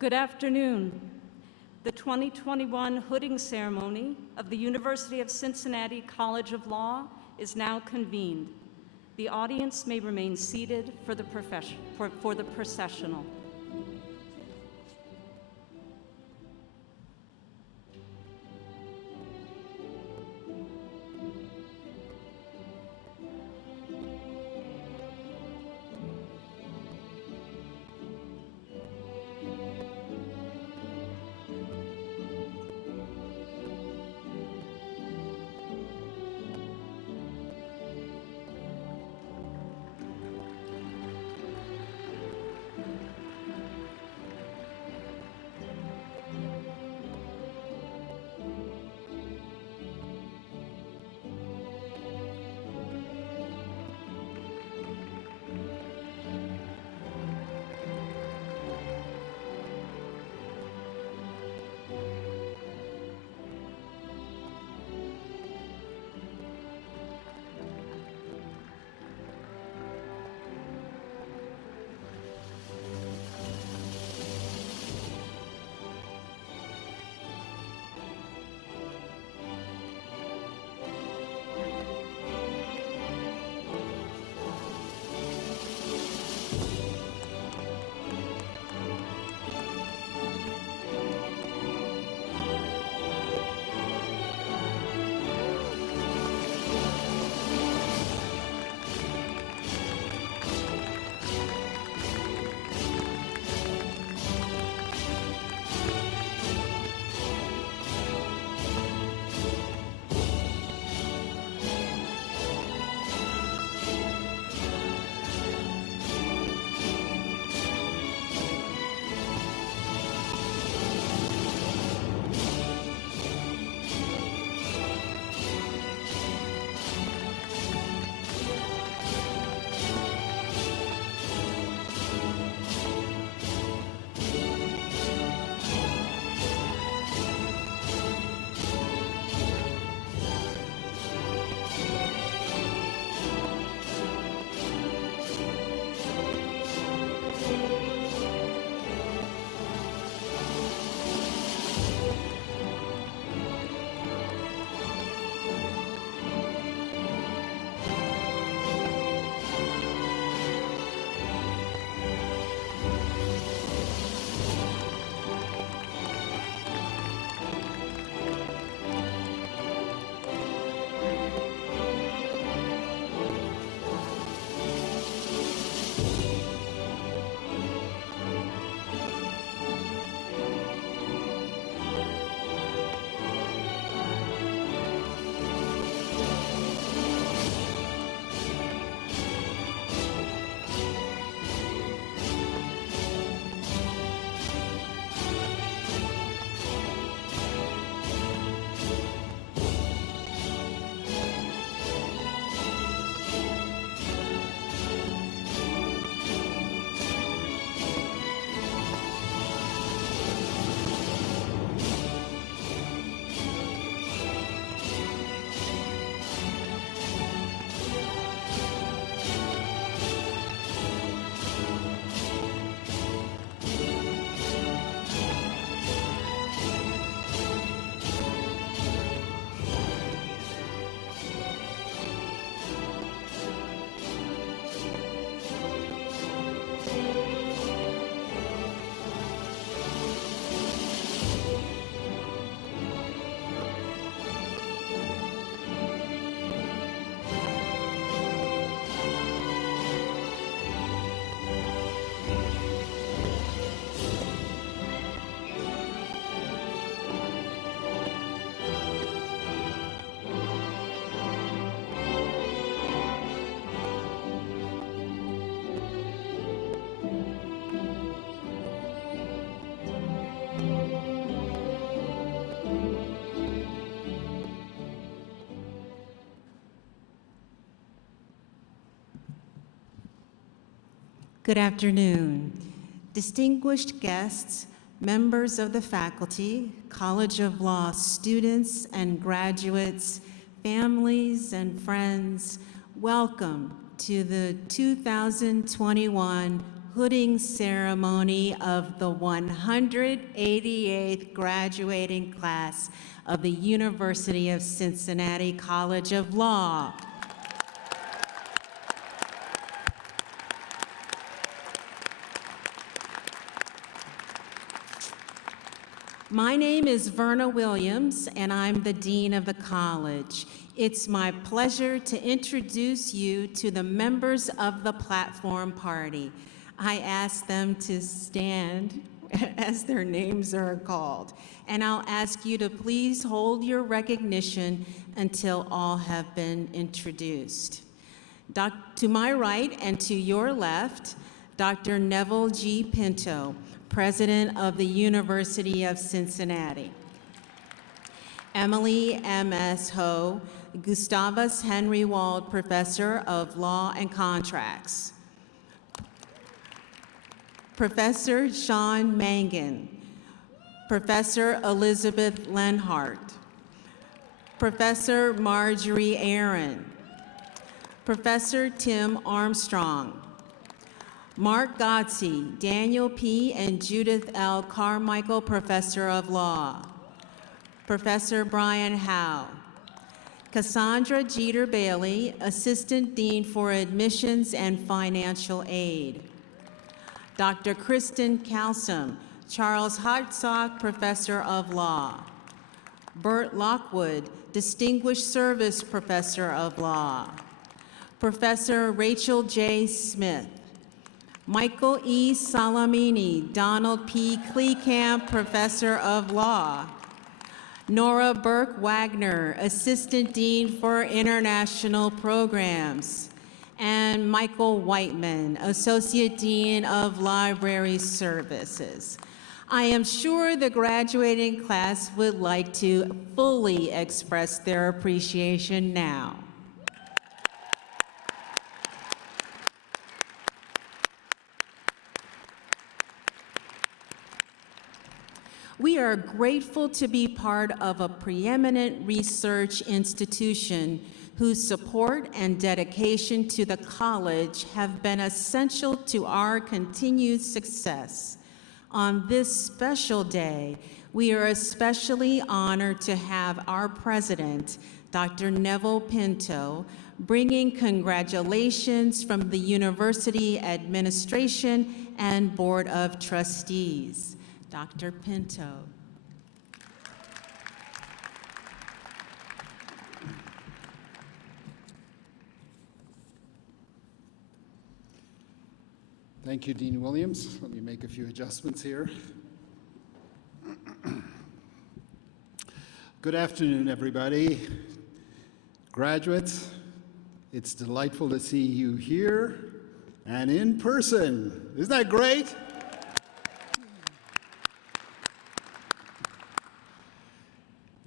Good afternoon. The 2021 hooding ceremony of the University of Cincinnati College of Law is now convened. The audience may remain seated for the processional. Good afternoon. Distinguished guests, members of the faculty, College of Law students and graduates, families and friends, welcome to the 2021 hooding ceremony of the 188th graduating class of the University of Cincinnati College of Law. My name is Verna Williams, and I'm the Dean of the College. It's my pleasure to introduce you to the members of the platform party. I ask them to stand as their names are called, and I'll ask you to please hold your recognition until all have been introduced. To my right and to your left, Dr. Neville G. Pinto, President of the University of Cincinnati. Emily M.S. Ho, Gustavus Henry Wald Professor of Law and Contracts. Professor Sean Mangan, Professor Elizabeth Lenhart, Professor Marjorie Aaron, Professor Tim Armstrong, Mark Godsey, Daniel P. and Judith L. Carmichael, Professor of Law. Professor Brian Howe. Cassandra Jeter Bailey, Assistant Dean for Admissions and Financial Aid. Dr. Kristen Kalsum, Charles Hartsock, Professor of Law. Bert Lockwood, Distinguished Service Professor of Law. Professor Rachel J. Smith. Michael E. Salamini, Donald P. Kleekamp, Professor of Law. Nora Burke Wagner, Assistant Dean for International Programs. And Michael Whiteman, Associate Dean of Library Services. I am sure the graduating class would like to fully express their appreciation now. We are grateful to be part of a preeminent research institution whose support and dedication to the college have been essential to our continued success. On this special day, we are especially honored to have our president, Dr. Neville Pinto, bringing congratulations from the university administration and Board of Trustees. Dr. Pinto. Thank you, Dean Williams. Let me make a few adjustments here. Good afternoon, everybody. Graduates, it's delightful to see you here and in person. Isn't that great?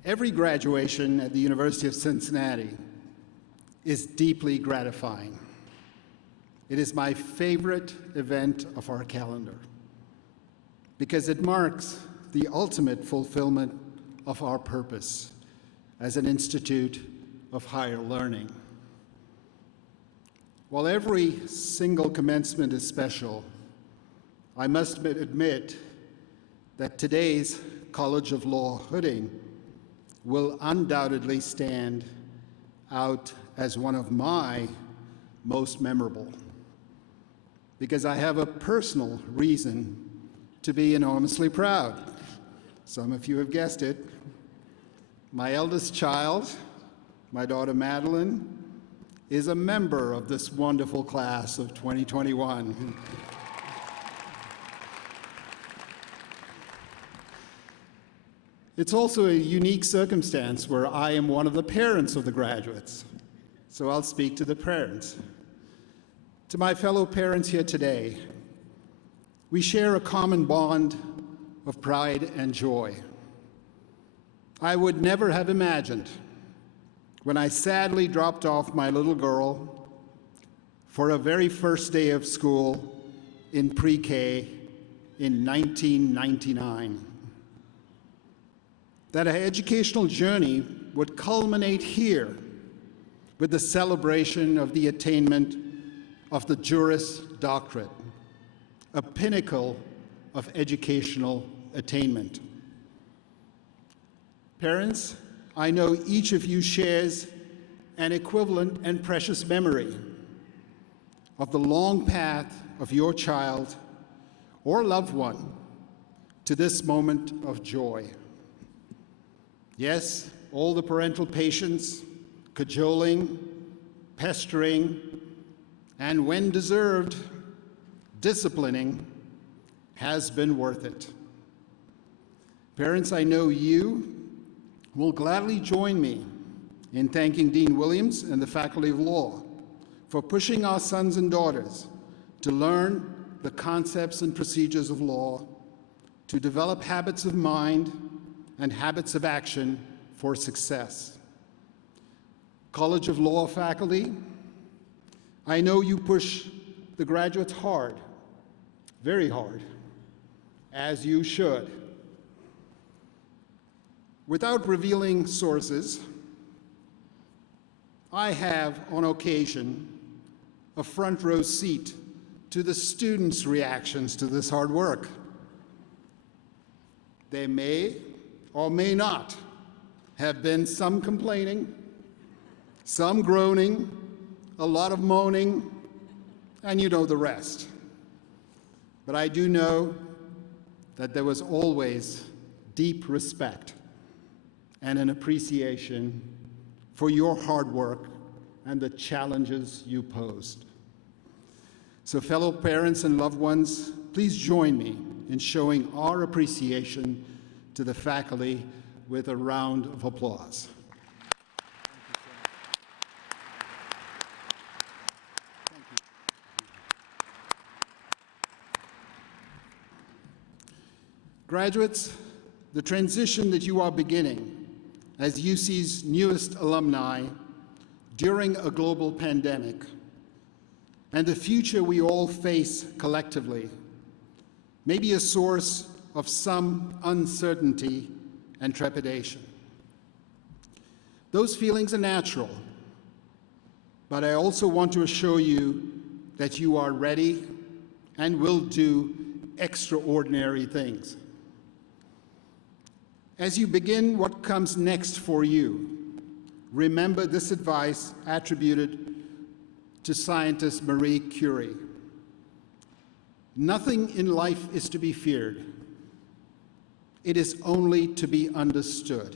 Every graduation at the University of Cincinnati is deeply gratifying. It is my favorite event of our calendar because it marks the ultimate fulfillment of our purpose as an institute of higher learning. While every single commencement is special, I must admit that today's College of Law hooding will undoubtedly stand out as one of my most memorable, because I have a personal reason to be enormously proud. Some of you have guessed it. My eldest child, my daughter Madeline, is a member of this wonderful class of 2021. It's also a unique circumstance where I am one of the parents of the graduates, so I'll speak to the parents. To my fellow parents here today, we share a common bond of pride and joy. I would never have imagined when I sadly dropped off my little girl for her very first day of school in pre-K in 1999. That her educational journey would culminate here with the celebration of the attainment of the Juris Doctorate, a pinnacle of educational attainment. Parents, I know each of you shares an equivalent and precious memory of the long path of your child or loved one to this moment of joy. Yes, all the parental patience, cajoling, pestering, and when deserved, disciplining has been worth it. Parents, I know you will gladly join me in thanking Dean Williams and the Faculty of Law for pushing our sons and daughters to learn the concepts and procedures of law, to develop habits of mind and habits of action for success. College of Law faculty, I know you push the graduates hard, very hard, as you should. Without revealing sources, I have, on occasion, a front row seat to the students' reactions to this hard work. There may or may not have been some complaining, some groaning, a lot of moaning, and you know the rest. But I do know that there was always deep respect and an appreciation for your hard work and the challenges you posed. So fellow parents and loved ones, please join me in showing our appreciation to the faculty with a round of applause. Graduates, the transition that you are beginning as UC's newest alumni during a global pandemic and the future we all face collectively may be a source of some uncertainty and trepidation. Those feelings are natural, but I also want to assure you that you are ready and will do extraordinary things. As you begin what comes next for you, remember this advice attributed to scientist Marie Curie. Nothing in life is to be feared. It is only to be understood.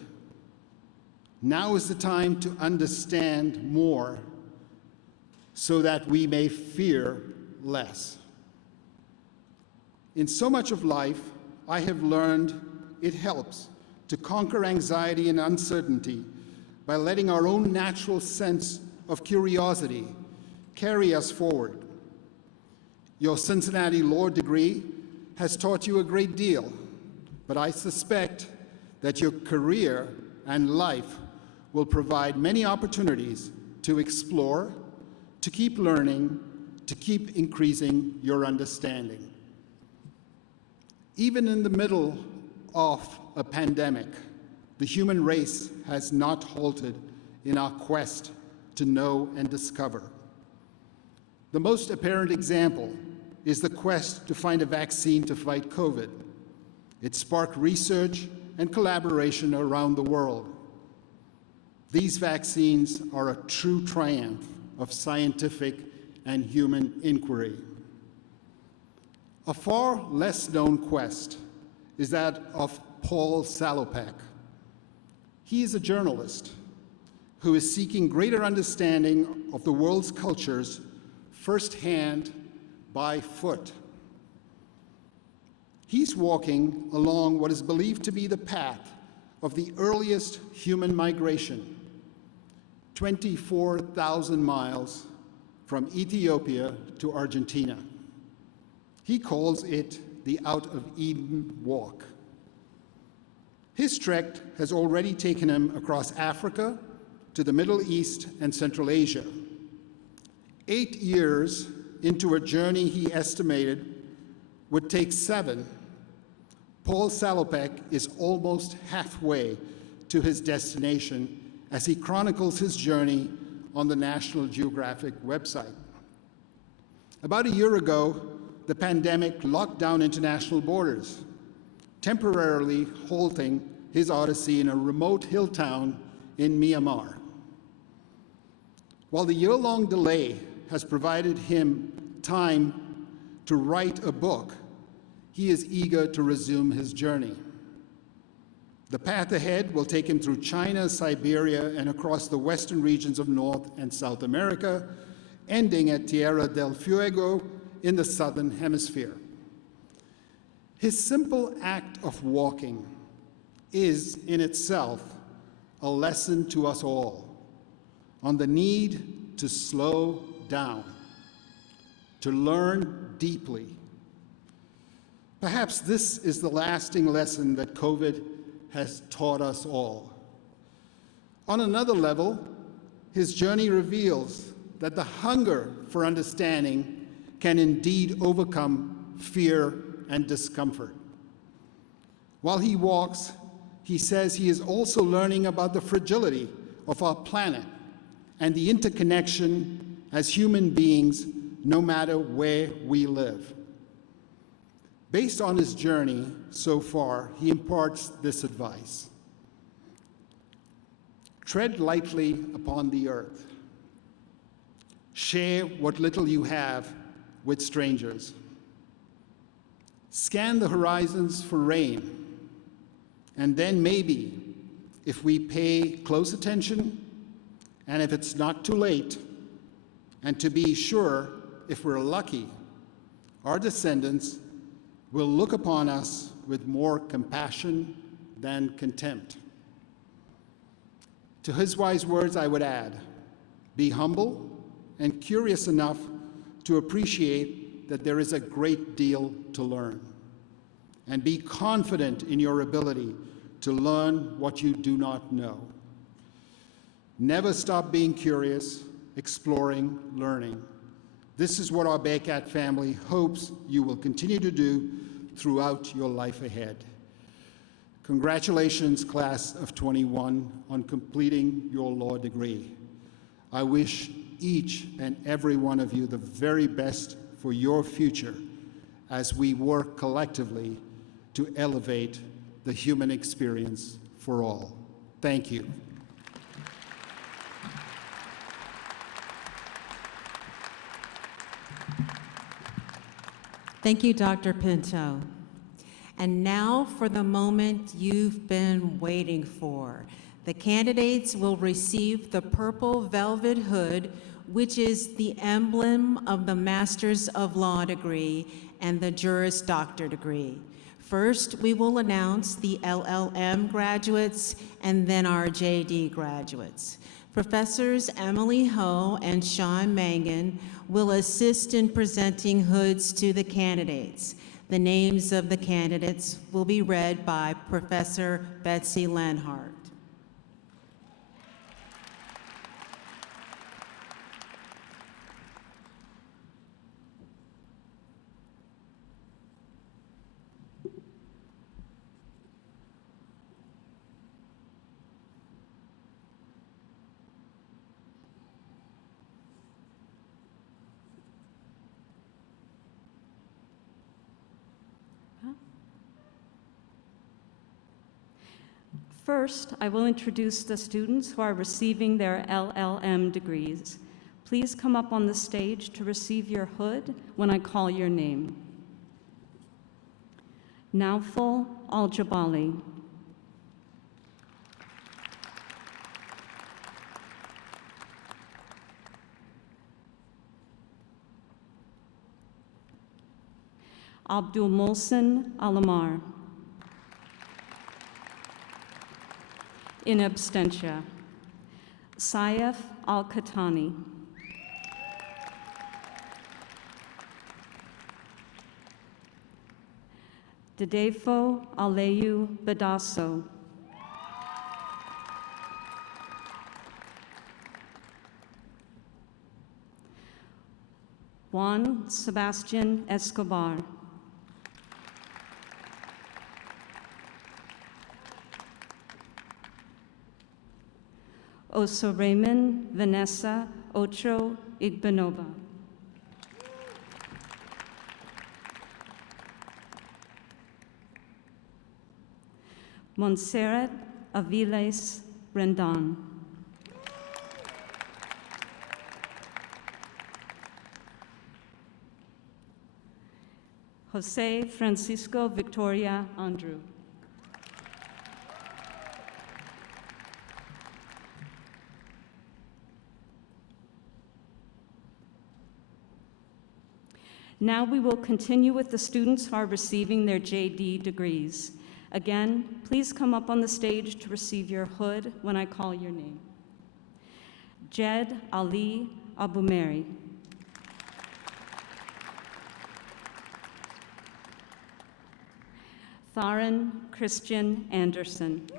Now is the time to understand more so that we may fear less. In so much of life, I have learned it helps to conquer anxiety and uncertainty by letting our own natural sense of curiosity carry us forward. Your Cincinnati law degree has taught you a great deal, but I suspect that your career and life will provide many opportunities to explore, to keep learning, to keep increasing your understanding. Even in the middle of a pandemic, the human race has not halted in our quest to know and discover. The most apparent example is the quest to find a vaccine to fight COVID. It sparked research and collaboration around the world. These vaccines are a true triumph of scientific and human inquiry. A far less known quest is that of Paul Salopek. He is a journalist who is seeking greater understanding of the world's cultures firsthand by foot. He's walking along what is believed to be the path of the earliest human migration, 24,000 miles from Ethiopia to Argentina. He calls it the Out of Eden Walk. His trek has already taken him across Africa to the Middle East and Central Asia. 8 years into a journey he estimated would take 7, Paul Salopek is almost halfway to his destination as he chronicles his journey on the National Geographic website. About a year ago, the pandemic locked down international borders, temporarily halting his odyssey in a remote hill town in Myanmar. While the year-long delay has provided him time to write a book, he is eager to resume his journey. The path ahead will take him through China, Siberia, and across the western regions of North and South America, ending at Tierra del Fuego in the southern hemisphere. His simple act of walking is in itself a lesson to us all on the need to slow down, to learn deeply. Perhaps this is the lasting lesson that COVID has taught us all. On another level, his journey reveals that the hunger for understanding can indeed overcome fear and discomfort. While he walks, he says he is also learning about the fragility of our planet and the interconnection as human beings, no matter where we live. Based on his journey so far, he imparts this advice: tread lightly upon the earth. Share what little you have with strangers. Scan the horizons for rain, and then maybe, if we pay close attention, and if it's not too late, and to be sure, if we're lucky, our descendants will look upon us with more compassion than contempt. To his wise words, I would add, be humble and curious enough to appreciate that there is a great deal to learn, and be confident in your ability to learn what you do not know. Never stop being curious, exploring, learning. This is what our Bearcat family hopes you will continue to do throughout your life ahead. Congratulations, class of 21, on completing your law degree. I wish each and every one of you the very best for your future as we work collectively to elevate the human experience for all. Thank you. Thank you, Dr. Pinto. And now for the moment you've been waiting for. The candidates will receive the purple velvet hood, which is the emblem of the Master's of Law degree and the Juris Doctor degree. First, we will announce the LLM graduates and then our JD graduates. Professors Emily Ho and Sean Mangan will assist in presenting hoods to the candidates. The names of the candidates will be read by Professor Betsy Lenhart. First, I will introduce the students who are receiving their LLM degrees. Please come up on the stage to receive your hood when I call your name. Naufal Al-Jabali. Abdul Mohsen Alamar. In absentia, Saif Al-Khatani. Dedefo Aleyu Badasso. Juan Sebastian Escobar. Oso Raymond Vanessa Ocho Igbenova. Montserrat Aviles Rendon. Jose Francisco Victoria Andrew. Now we will continue with the students who are receiving their JD degrees. Again, please come up on the stage to receive your hood when I call your name. Jed Ali Abumeri. Tharon Christian Anderson.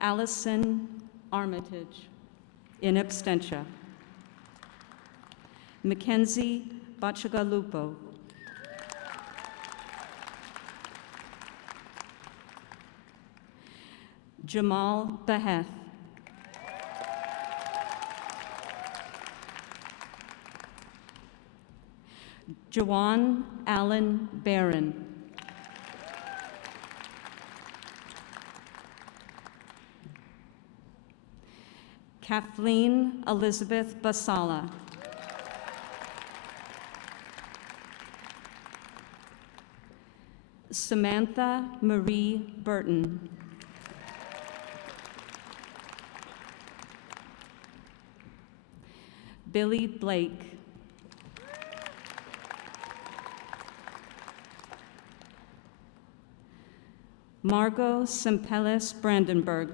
Allison Armitage, in absentia. Mackenzie Bachagalupo. Jamal Beheth. Jawan Allen Barron. Kathleen Elizabeth Basala. Samantha Marie Burton. Billy Blake. Margot Sempeles Brandenburg.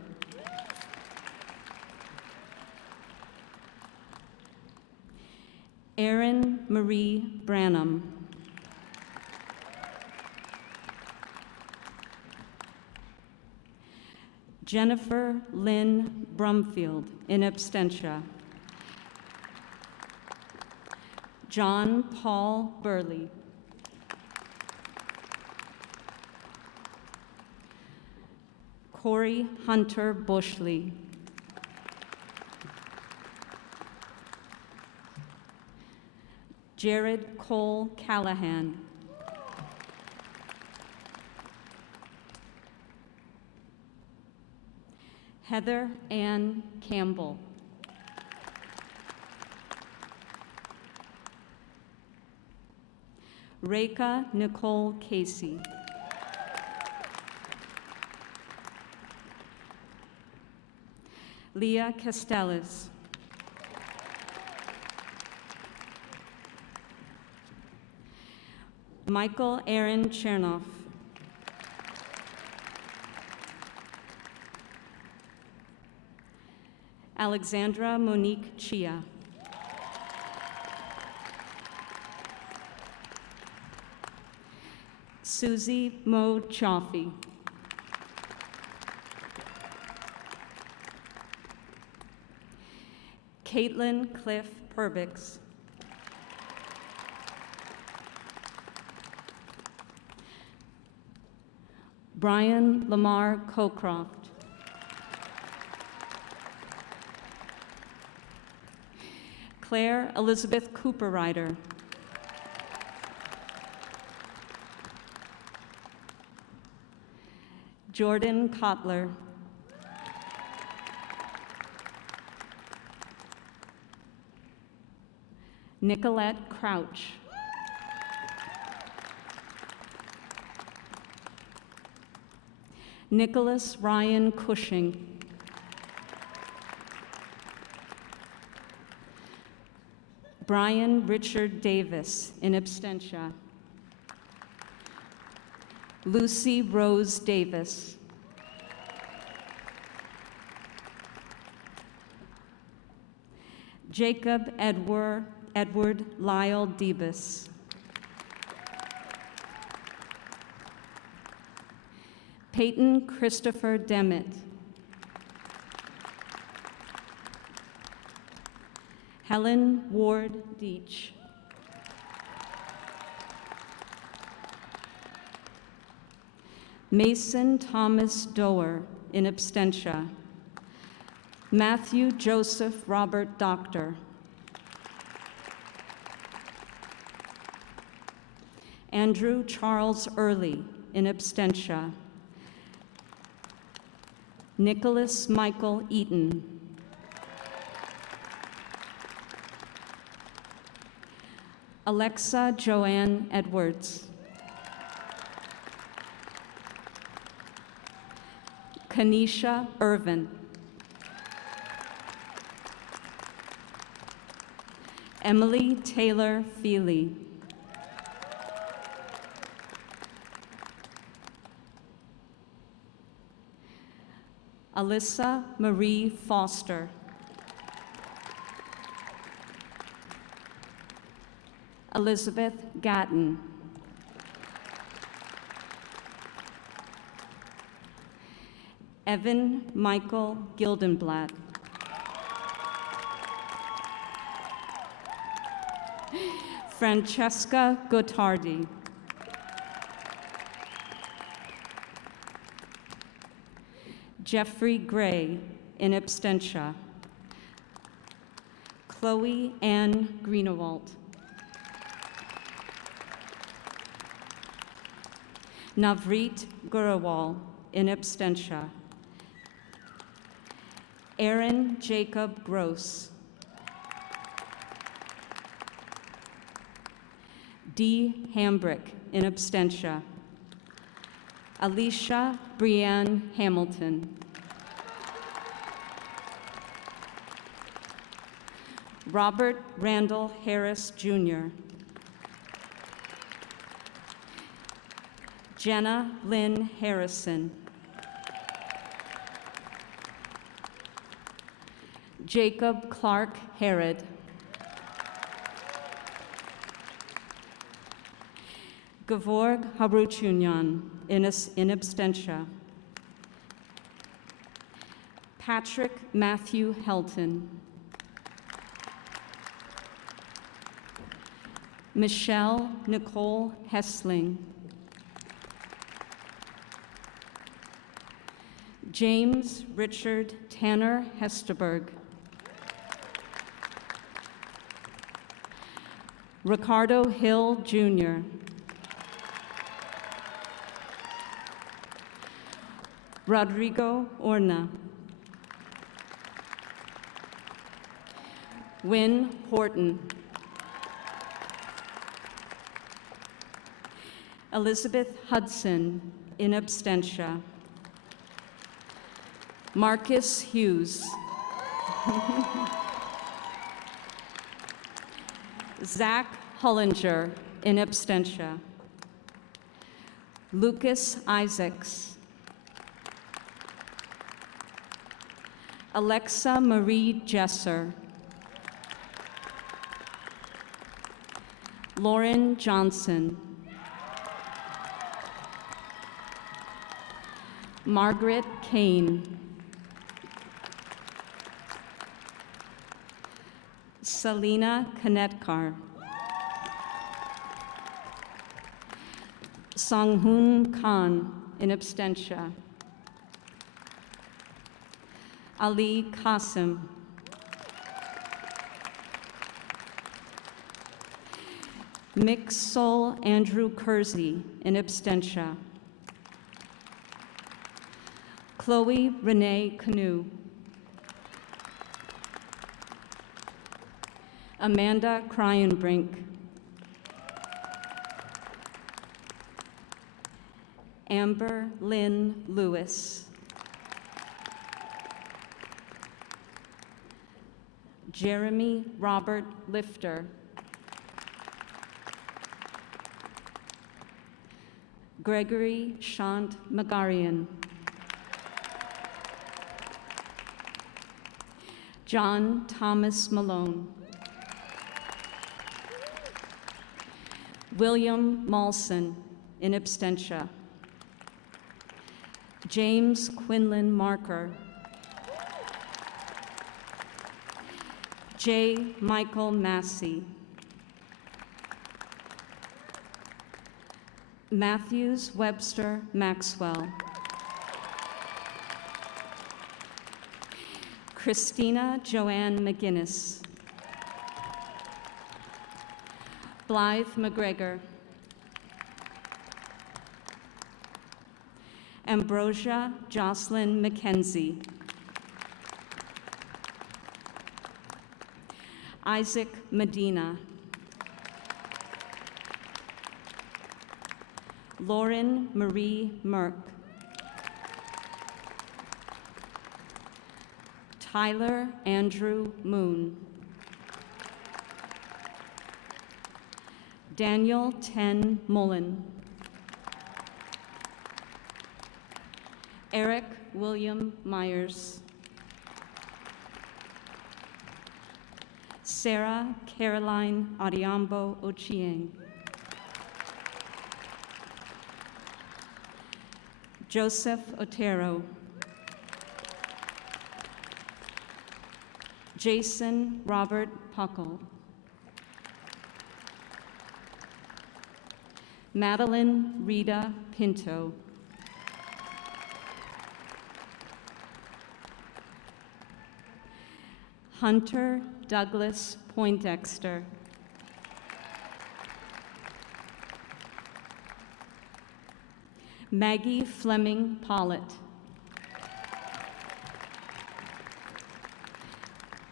Erin Marie Branham. Jennifer Lynn Brumfield, in absentia. John Paul Burley. Corey Hunter Bushley. Jared Cole Callahan. Heather Ann Campbell. Reka Nicole Casey. Leah Castellas. Michael Aaron Chernoff. Alexandra Monique Chia. Susie Mo Chaffee. Caitlin Cliff Perbix. Brian Lamar Cocroft. Claire Elizabeth Cooper Ryder. Jordan Kotler. Nicolette Crouch. Nicholas Ryan Cushing. Brian Richard Davis, in absentia. Lucy Rose Davis. Jacob Edward Lyle Debus. Peyton Christopher Demet. Helen Ward Deach. Mason Thomas Doer, in absentia. Matthew Joseph Robert Doctor. Andrew Charles Early, in absentia. Nicholas Michael Eaton. Alexa Joanne Edwards. Kanisha Irvin. Emily Taylor Feely. Alyssa Marie Foster. Elizabeth Gatton. Evan Michael Gildenblatt. Francesca Gottardi. Jeffrey Gray, in absentia. Chloe Ann Greenewalt. Navreet Gurawal, in absentia. Aaron Jacob Gross. Dee Hambrick, in absentia. Alicia Brianne Hamilton. Robert Randall Harris, Jr. Jenna Lynn Harrison. Jacob Clark Herod. Gevorg Haruchunyan, in absentia. Patrick Matthew Helton. Michelle Nicole Hessling. James Richard Tanner Hesterberg. Ricardo Hill, Jr. Rodrigo Orna. Wynn Horton. Elizabeth Hudson, in absentia. Marcus Hughes. Zach Hollinger, in absentia. Lucas Isaacs. Alexa Marie Jesser. Lauren Johnson. Margaret Kane. Selena Kanetkar. Songhoon Khan, in absentia. Ali Qasim. Mixol Andrew Kersey, in absentia. Chloe Renee Canoe. Amanda Kryenbrink. Amber Lynn Lewis. Jeremy Robert Lifter. Gregory Shant Magarian. John Thomas Malone. William Malson, in absentia. James Quinlan Marker. J. Michael Massey. Matthews Webster Maxwell. Christina Joanne McGinnis. Blythe McGregor. Ambrosia Jocelyn McKenzie. Isaac Medina. Lauren Marie Merck. Tyler Andrew Moon. Daniel Ten Mullen. Eric William Myers. Sarah Caroline Adiambo Ochieng. Joseph Otero. Jason Robert Puckle. Madeline Rita Pinto. Hunter Douglas Poindexter. Maggie Fleming Pollitt.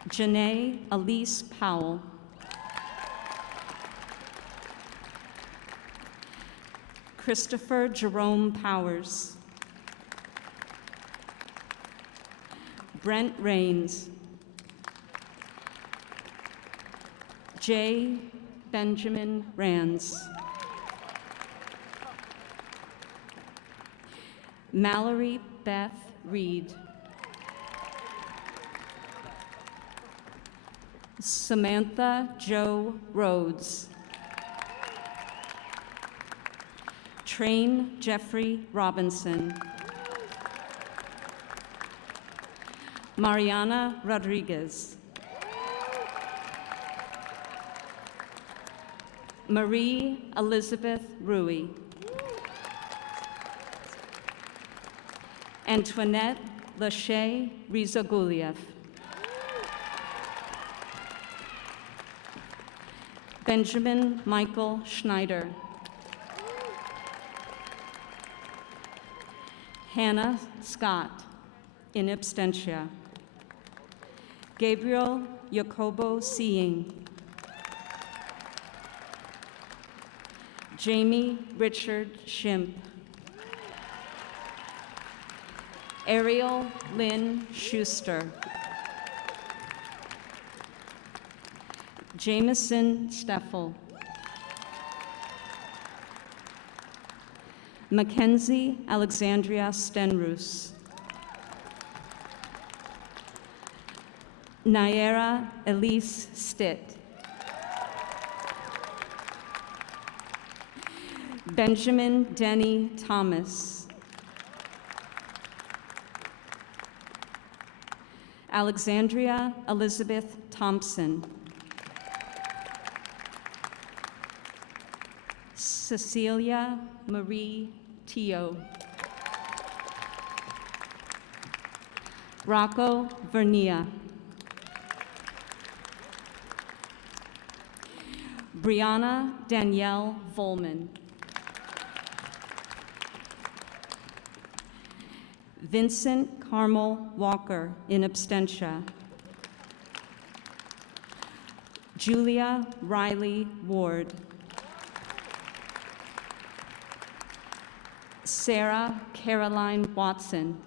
Janae Elise Powell. Christopher Jerome Powers. Brent Rains. J. Benjamin Rands. Mallory Beth Reed. Samantha Jo Rhodes. Train Jeffrey Robinson. Mariana Rodriguez. Marie Elizabeth Rui. Antoinette Lachey Rizoguliev. Benjamin Michael Schneider. Hannah Scott, in absentia. Gabriel Jacobo Seeing. Jamie Richard Shimp. Ariel Lynn Schuster. Jameson Steffel. Mackenzie Alexandria Stenroos. Naira Elise Stitt. Benjamin Denny Thomas. Alexandria Elizabeth Thompson. Cecilia Marie Teo. Rocco Vernia. Brianna Danielle Volman. Vincent Carmel Walker, in absentia. Julia Riley Ward. Sarah Caroline Watson.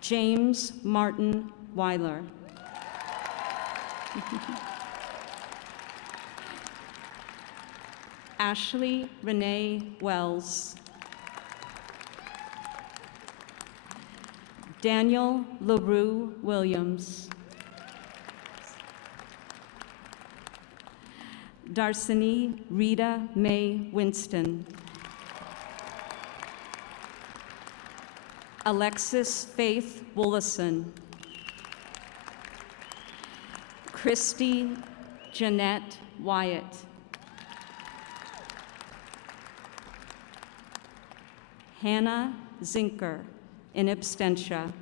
James Martin Weiler. Ashley Renee Wells. Daniel LaRue Williams. Darcini Rita Mae Winston. Alexis Faith Woolison. Christy Jeanette Wyatt. Hannah Zinker, in absentia.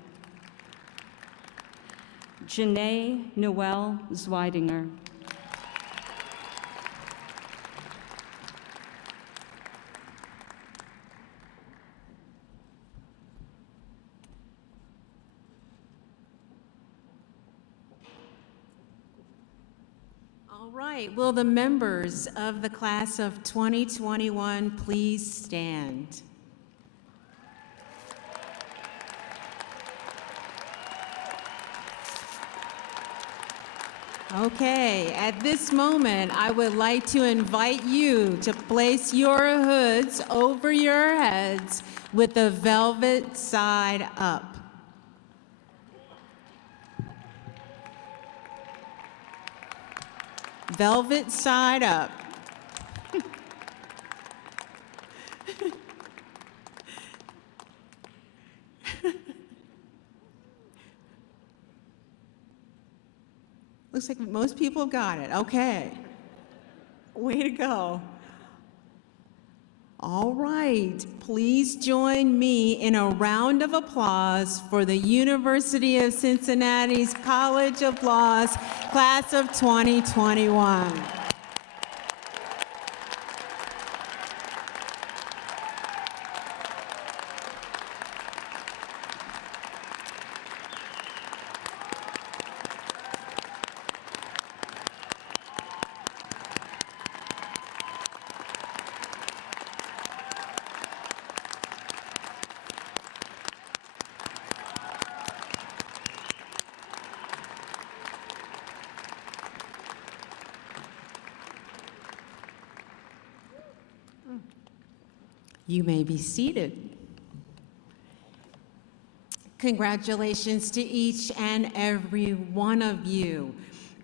Janae Noel Zweidinger. right, will the members of the class of 2021 please stand? Okay, at this moment, I would like to invite you to place your hoods over your heads with the velvet side up. Velvet side up. Looks like most people got it. Okay. Way to go. All right. Please join me in a round of applause for the University of Cincinnati's College of Law's class of 2021. You may be seated. Congratulations to each and every one of you.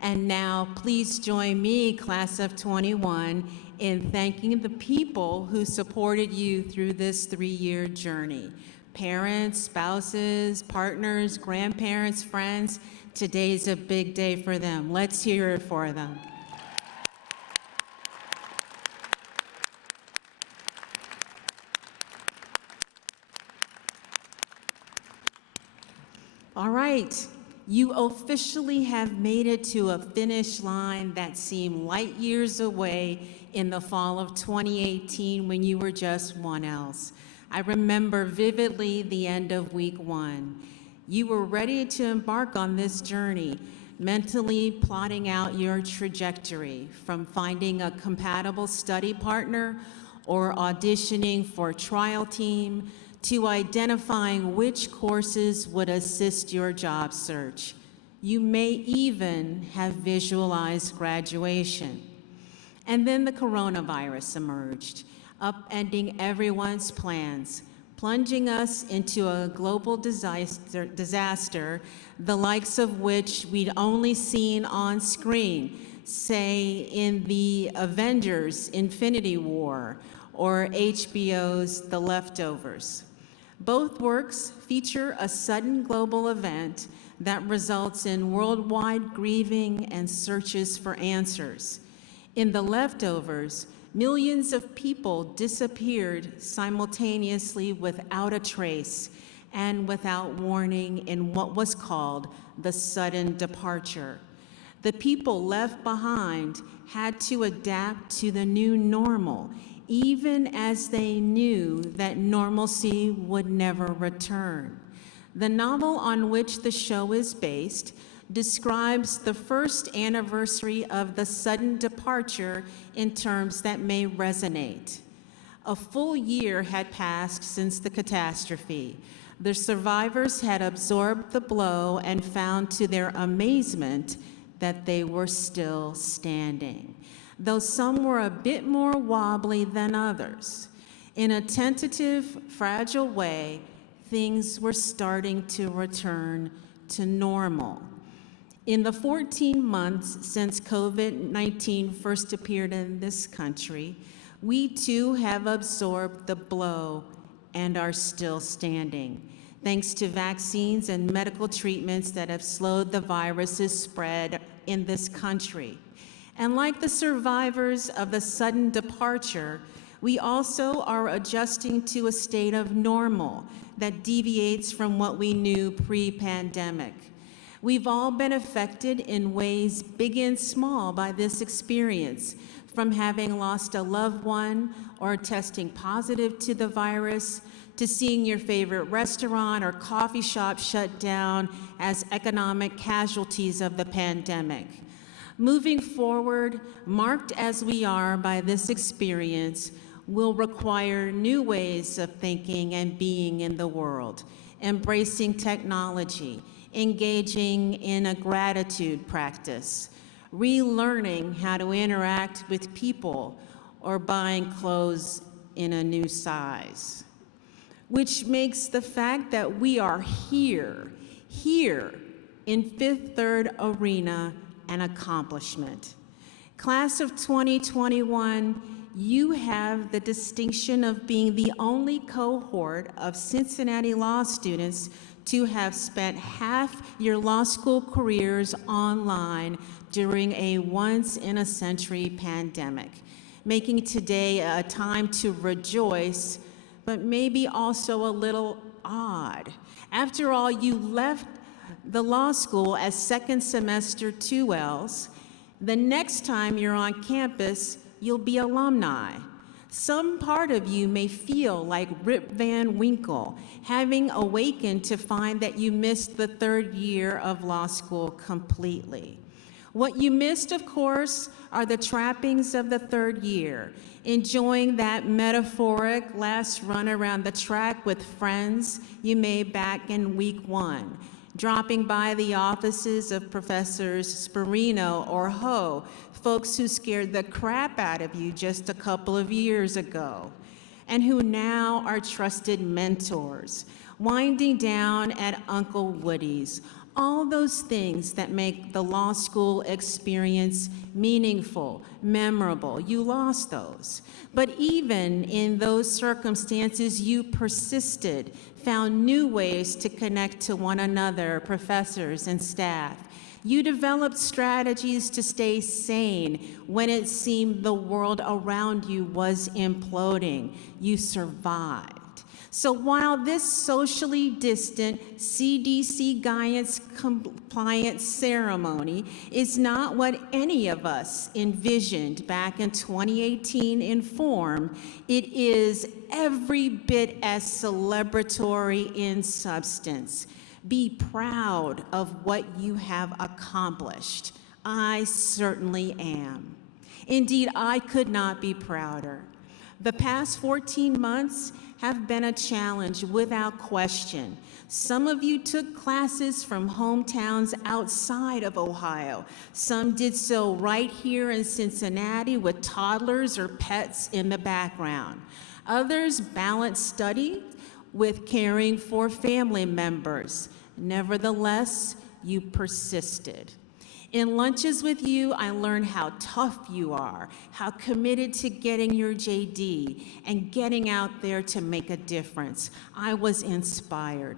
And now please join me, class of 21, in thanking the people who supported you through this 3-year journey. Parents, spouses, partners, grandparents, friends, today's a big day for them. Let's hear it for them. All right, you officially have made it to a finish line that seemed light years away in the fall of 2018 when you were just one else. I remember vividly the end of week 1. You were ready to embark on this journey, mentally plotting out your trajectory from finding a compatible study partner or auditioning for a trial team to identifying which courses would assist your job search. You may even have visualized graduation. And then the coronavirus emerged, upending everyone's plans, plunging us into a global disaster, the likes of which we'd only seen on screen, say in the Avengers Infinity War or HBO's The Leftovers. Both works feature a sudden global event that results in worldwide grieving and searches for answers. In The Leftovers, millions of people disappeared simultaneously without a trace and without warning in what was called the sudden departure. The people left behind had to adapt to the new normal, even as they knew that normalcy would never return. The novel on which the show is based describes the first anniversary of the sudden departure in terms that may resonate. A full year had passed since the catastrophe. The survivors had absorbed the blow and found to their amazement that they were still standing, though some were a bit more wobbly than others. In a tentative, fragile way, things were starting to return to normal. In the 14 months since COVID-19 first appeared in this country, we too have absorbed the blow and are still standing, thanks to vaccines and medical treatments that have slowed the virus's spread in this country. And like the survivors of the sudden departure, we also are adjusting to a state of normal that deviates from what we knew pre-pandemic. We've all been affected in ways big and small by this experience, from having lost a loved one or testing positive to the virus, to seeing your favorite restaurant or coffee shop shut down as economic casualties of the pandemic. Moving forward, marked as we are by this experience, will require new ways of thinking and being in the world, embracing technology, engaging in a gratitude practice, relearning how to interact with people, or buying clothes in a new size. Which makes the fact that we are here in Fifth Third Arena an accomplishment. Class of 2021, you have the distinction of being the only cohort of Cincinnati law students to have spent half your law school careers online during a once-in-a-century pandemic, making today a time to rejoice, but maybe also a little odd. After all, you left the law school as second semester 2Ls. The next time you're on campus, you'll be alumni. Some part of you may feel like Rip Van Winkle, having awakened to find that you missed the third year of law school completely. What you missed, of course, are the trappings of the third year, enjoying that metaphoric last run around the track with friends you made back in week 1, dropping by the offices of Professors Sperino or Ho, folks who scared the crap out of you just a couple of years ago, and who now are trusted mentors, winding down at Uncle Woody's, all those things that make the law school experience meaningful, memorable. You lost those. But even in those circumstances, you persisted, found new ways to connect to one another, professors and staff. You developed strategies to stay sane when it seemed the world around you was imploding. You survived. So while this socially distant CDC guidance compliance ceremony is not what any of us envisioned back in 2018 in form, it is every bit as celebratory in substance. Be proud of what you have accomplished. I certainly am. Indeed, I could not be prouder. The past 14 months have been a challenge without question. Some of you took classes from hometowns outside of Ohio. Some did so right here in Cincinnati with toddlers or pets in the background. Others balanced study with caring for family members. Nevertheless, you persisted. In lunches with you, I learned how tough you are, how committed to getting your JD and getting out there to make a difference. I was inspired.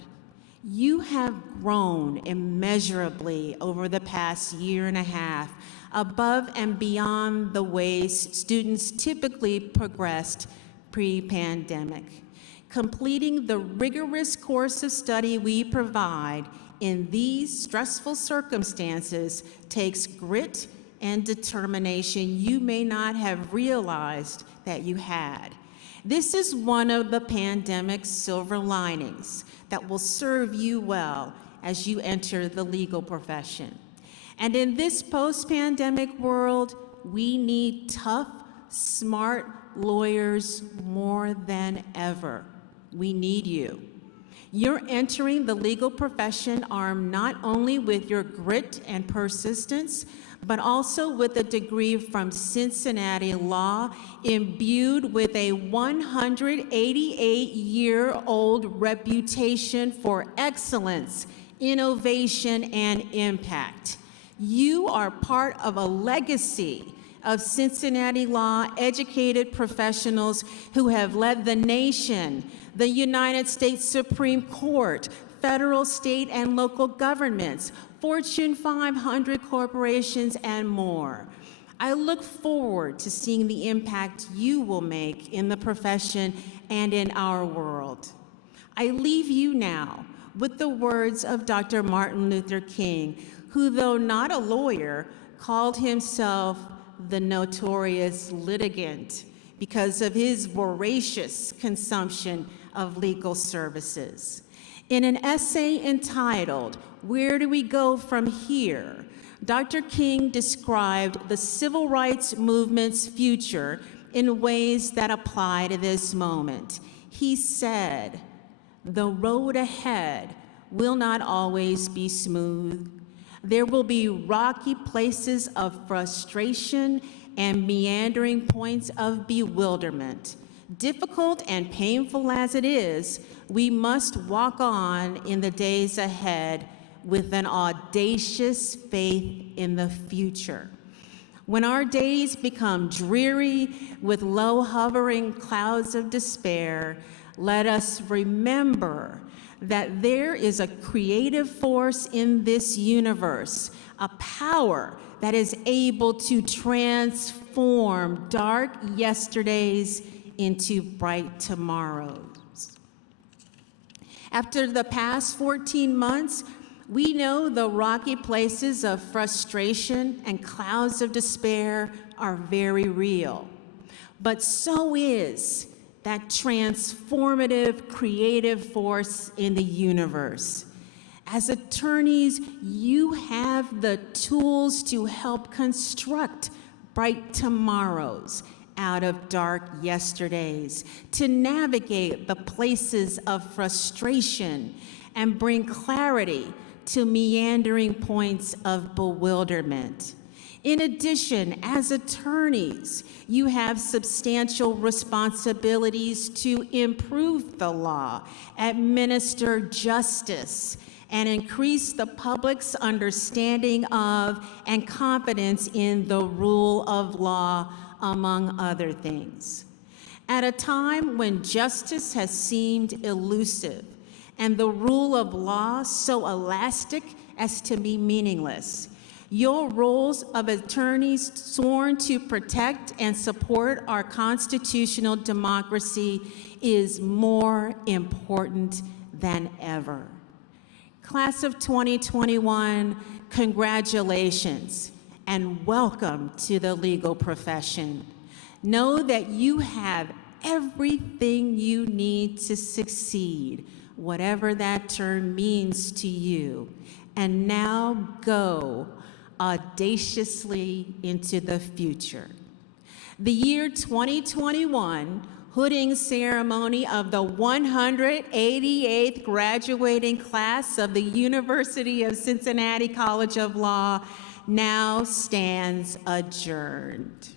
You have grown immeasurably over the past year and a half, above and beyond the ways students typically progressed pre-pandemic. Completing the rigorous course of study we provide in these stressful circumstances takes grit and determination you may not have realized that you had. This is one of the pandemic's silver linings that will serve you well as you enter the legal profession. And in this post-pandemic world, we need tough, smart lawyers more than ever. We need you. You're entering the legal profession armed not only with your grit and persistence, but also with a degree from Cincinnati Law imbued with a 188-year-old reputation for excellence, innovation, and impact. You are part of a legacy of Cincinnati Law educated professionals who have led the nation, the United States Supreme Court, federal, state, and local governments, Fortune 500 corporations, and more. I look forward to seeing the impact you will make in the profession and in our world. I leave you now with the words of Dr. Martin Luther King, who, though not a lawyer, called himself the notorious litigant because of his voracious consumption of legal services. In an essay entitled, "Where Do We Go From Here?" Dr. King described the civil rights movement's future in ways that apply to this moment. He said, "The road ahead will not always be smooth. There will be rocky places of frustration and meandering points of bewilderment. Difficult and painful as it is, we must walk on in the days ahead with an audacious faith in the future. When our days become dreary with low hovering clouds of despair, let us remember that there is a creative force in this universe, a power that is able to transform dark yesterdays into bright tomorrows." After the past 14 months, we know the rocky places of frustration and clouds of despair are very real. But so is that transformative, creative force in the universe. As attorneys, you have the tools to help construct bright tomorrows out of dark yesterdays, to navigate the places of frustration and bring clarity to meandering points of bewilderment. In addition, as attorneys, you have substantial responsibilities to improve the law, administer justice, and increase the public's understanding of and confidence in the rule of law, among other things. At a time when justice has seemed elusive and the rule of law so elastic as to be meaningless, your roles of attorneys sworn to protect and support our constitutional democracy is more important than ever. Class of 2021, congratulations and welcome to the legal profession. Know that you have everything you need to succeed, whatever that term means to you. And now go audaciously into the future. The year 2021 hooding ceremony of the 188th graduating class of the University of Cincinnati College of Law now stands adjourned.